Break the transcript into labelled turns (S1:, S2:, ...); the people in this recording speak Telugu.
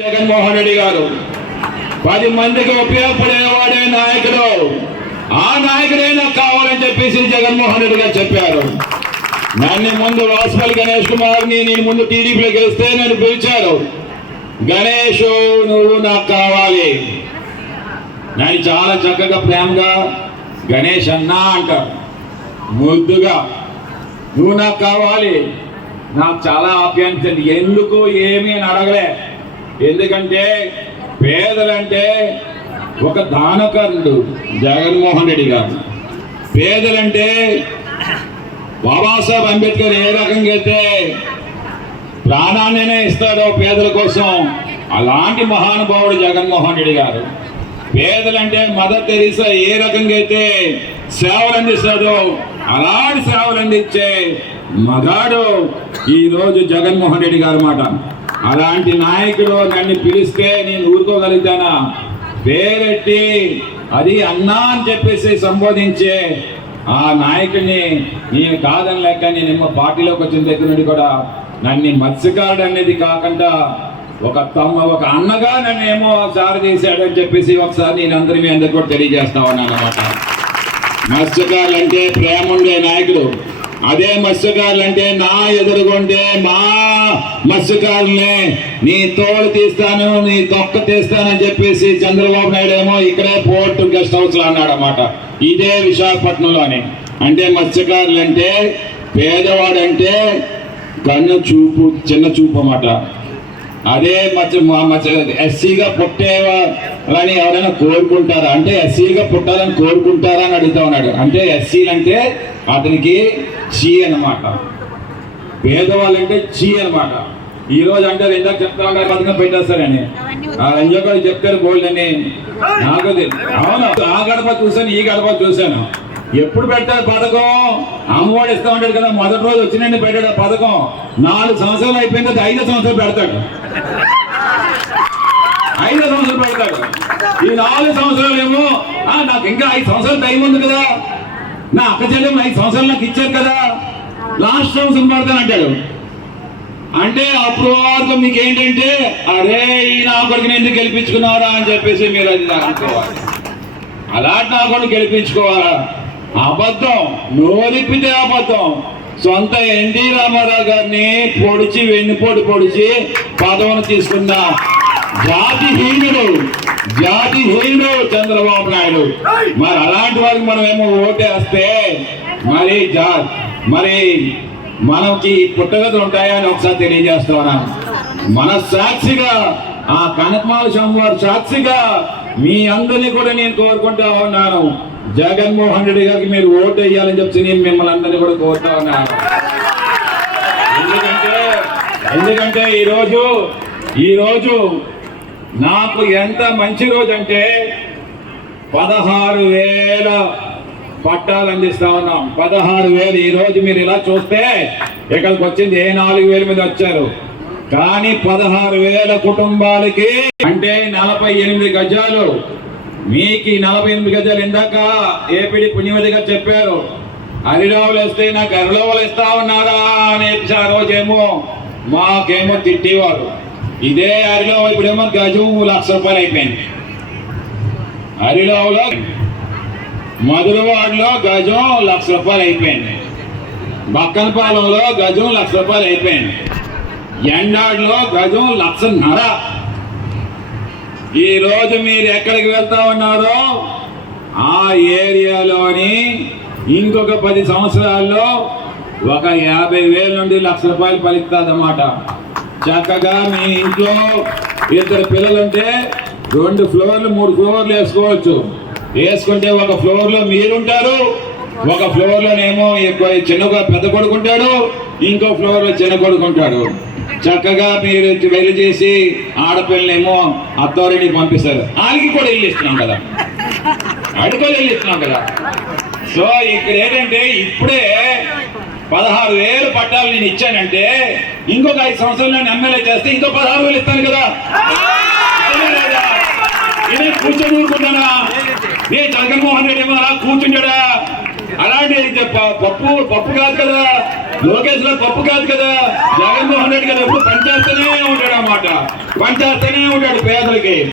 S1: జగన్మోహన్ రెడ్డి గారు. పది మందికి ఉపయోగపడేవాడే నాయకుడు. ఆ నాయకుడైనా నాకు కావాలని చెప్పేసి జగన్మోహన్ రెడ్డి గారు చెప్పారు. నన్ను ముందు రాసుపల్లి గణేష్ కుమార్ని నేను ముందు టీడీపీలో గెలిస్తే నన్ను పిలిచారు. గణేష్ నువ్వు నాకు కావాలి. నన్ను చాలా చక్కగా ప్రేమగా గణేష్ అన్నా అంటారు. ముద్దుగా. నువ్వు నాకు కావాలి. నాకు చాలా ఆప్యాయత ఎందుకు ఏమీ అని అడగలే. ఎందుకంటే పేదలంటే ఒక దానకరుడు జగన్మోహన్ రెడ్డి గారు. పేదలంటే బాబాసాహెబ్ అంబేద్కర్ ఏ రకంగా అయితే ప్రాణాన్నే ఇస్తాడో పేదల కోసం అలాంటి మహానుభావుడు జగన్మోహన్ రెడ్డి గారు. పేదలంటే మదర్ తెరీసా ఏ రకంగా అయితే సేవలు అందిస్తాడో అలాంటి సేవలు అందించే మగాడు ఈరోజు జగన్మోహన్ రెడ్డి గారు మాట. అలాంటి నాయకుడు నన్ను పిలిస్తే నేను ఊరుకోగలుగుతానా పేరెట్టి అది అన్నా అని చెప్పేసి సంబోధించే ఆ నాయకుడిని నేను కాదని లేక నేనేమో పార్టీలోకి వచ్చిన దగ్గర నుండి కూడా నన్ను మత్స్యకారుడు అనేది కాకుండా ఒక తమ్మ ఒక అన్నగా నన్ను ఏమో ఒకసారి చేశాడు అని చెప్పేసి ఒకసారి నేను అందరి మీ అందరు కూడా తెలియజేస్తా ఉన్నాను అనమాట మత్స్యకారులు అంటే ప్రేమ ఉండే నాయకుడు అదే మత్స్యకారులు అంటే నా ఎదురుగుంటే మా మత్స్యకారుల్ని నీ తోలు తీస్తాను నీ తొక్క తీస్తానని చెప్పేసి చంద్రబాబు నాయుడు ఏమో ఇక్కడే పోర్ట్ గెస్ట్ హౌస్లో అన్నాడు అనమాట ఇదే విశాఖపట్నంలోని. అంటే మత్స్యకారులు అంటే పేదవాడంటే కన్ను చూపు చిన్న చూపు అన్నమాట. అదే మచ్చ మచ్చ ఎస్సీగా పుట్టేవాళ్ళని ఎవరైనా కోరుకుంటారా? అంటే ఎస్సీగా పుట్టాలని కోరుకుంటారా అని అడుగుతా ఉన్నాడు. అంటే ఎస్సీలు అంటే అతనికి చీ అన్నమాట. పేదవాళ్ళంటే చీ అన్నమాట. ఈ రోజు అంటే ఇందాక చెప్తా ఉన్నారు పథకం పెట్టేస్తారని. ఆ రంజో కూడా చెప్తారు బోల్డ్ అని. నాకు. అవును ఆ గడప చూశాను ఈ గడప చూశాను. ఎప్పుడు పెట్టారు పథకం? అమ్మఒడి ఇస్తా ఉంటాడు కదా మొదటి రోజు వచ్చినండి పెట్టాడు ఆ పథకం. నాలుగు సంవత్సరాలు అయిపోయిన తర్వాత ఐదో సంవత్సరాలు పెడతాడు. ఐదో సంవత్సరాలు పెడతాడు. ఈ నాలుగు సంవత్సరాలు ఏమో నాకు ఇంకా ఐదు సంవత్సరాలు టైం ఉంది కదా. నా అక్క చెల్లెమ్మ ఐదు సంవత్సరాలు నాకు ఇచ్చారు కదా. లాస్ట్ సంవత్సరం పెడతాను అంటాడు. అంటే అప్పుడు వరకు మీకు ఏంటంటే అరే ఈ నా కొడుకుని ఎందుకు గెలిపించుకున్నారా అని చెప్పేసి మీరు అది అనుకోవాలి. అలాంటి నా కొడుకు గెలిపించుకోవాలా? అబద్ధం నోరిప్పితే అబద్ధం. సొంత ఎన్టీ రామారావు గారిని పొడిచి వెన్నుపోటు పొడిచి పదవిని తీసుకున్న జాతిహీనుడు జాతిహీనుడు చంద్రబాబు నాయుడు. మరి అలాంటి వారికి మనం ఏమో ఓటేస్తే మరి జా మరి మనకి పుట్టగతులు ఉంటాయా అని ఒకసారి తెలియజేస్తా ఉన్నాను మన సాక్షిగా ఆ కనకమాల స్వామివారి సాక్షిగా మీ అందరినీ కూడా నేను కోరుకుంటా ఉన్నాను. జగన్మోహన్ రెడ్డి గారికి మీరు ఓటు వేయాలని చెప్పి నేను మిమ్మల్ని అందరినీ కూడా కోరుతా ఉన్నాను. ఎందుకంటే ఎందుకంటే ఈరోజు ఈరోజు నాకు ఎంత మంచి రోజు అంటే పదహారు వేల పట్టాలు అందిస్తా ఉన్నాం. పదహారు వేలు ఈరోజు మీరు ఇలా చూస్తే ఇక్కడికి వచ్చింది ఏ నాలుగు వేల మీద వచ్చారు. కానీ పదహారు వేల కుటుంబాలకి అంటే నలభై ఎనిమిది గజాలు మీకు నలభై ఎనిమిది గజాలు ఇందాక ఏపీడి పుణ్యవతిగా చెప్పారు. హరిరావులు వేస్తే నాకు అరిలోవలు ఇస్తా ఉన్నారా అని చెప్పి ఆ రోజేమో మాకేమో తిట్టేవారు. ఇదే హరిరావు ఇప్పుడేమో గజం లక్ష రూపాయలు అయిపోయింది. అరిలోవలో మధురవాడలో గజం లక్ష రూపాయలు అయిపోయింది. బక్కనపాలెంలో గజం లక్ష రూపాయలు అయిపోయింది. ఎండాడులో గజం లక్షన్నర. ఈ రోజు మీరు ఎక్కడికి వెళ్తా ఉన్నారో ఆ ఏరియాలోని ఇంకొక పది సంవత్సరాల్లో ఒక యాభై వేల నుండి లక్ష రూపాయలు పలుకుతుందన్నమాట చక్కగా మీ ఇంట్లో ఇద్దరు పిల్లలుంటే రెండు ఫ్లోర్లు మూడు ఫ్లోర్లు వేసుకోవచ్చు. వేసుకుంటే ఒక ఫ్లోర్లో మీరుంటారు ఒక ఫ్లోర్లోనేమో ఎక్కువ చిన్న పెద్ద కొడుకుంటాడు ఇంకో ఫ్లోర్లో చిన్న కొడుకుంటాడు. చక్కగా మీరు పెళ్ళి చేసి ఆడపిల్లనేమో అత్తారింటికి పంపిస్తారు. వాళ్ళకి కూడా ఇల్లు ఇస్తున్నాం కదా. అడుగులు ఇల్లు ఇస్తున్నాం కదా. సో ఇక్కడ ఏంటంటే ఇప్పుడే పదహారు వేలు పట్టాలు నేను ఇచ్చానంటే ఇంకొక ఐదు సంవత్సరాలు నేను ఎమ్మెల్యే చేస్తే ఇంకో పదహారు వేలు ఇస్తాను కదా. ఇదేనా ఇదే కూర్చొని ఊరుకుంటానా? నేను జగన్మోహన్ రెడ్డి ఏమో అలా కూర్చుంటాడా? అలాంటి పప్పు పప్పు కాదు కదా. లోకేష్లో పప్పు కాదు కదా. జగన్మోహన్ రెడ్డి గారు ఎప్పుడు పనిచేస్తూనే ఉంటాడు అన్నమాట. పనిచేస్తూనే ఉంటాడు పేదలకి.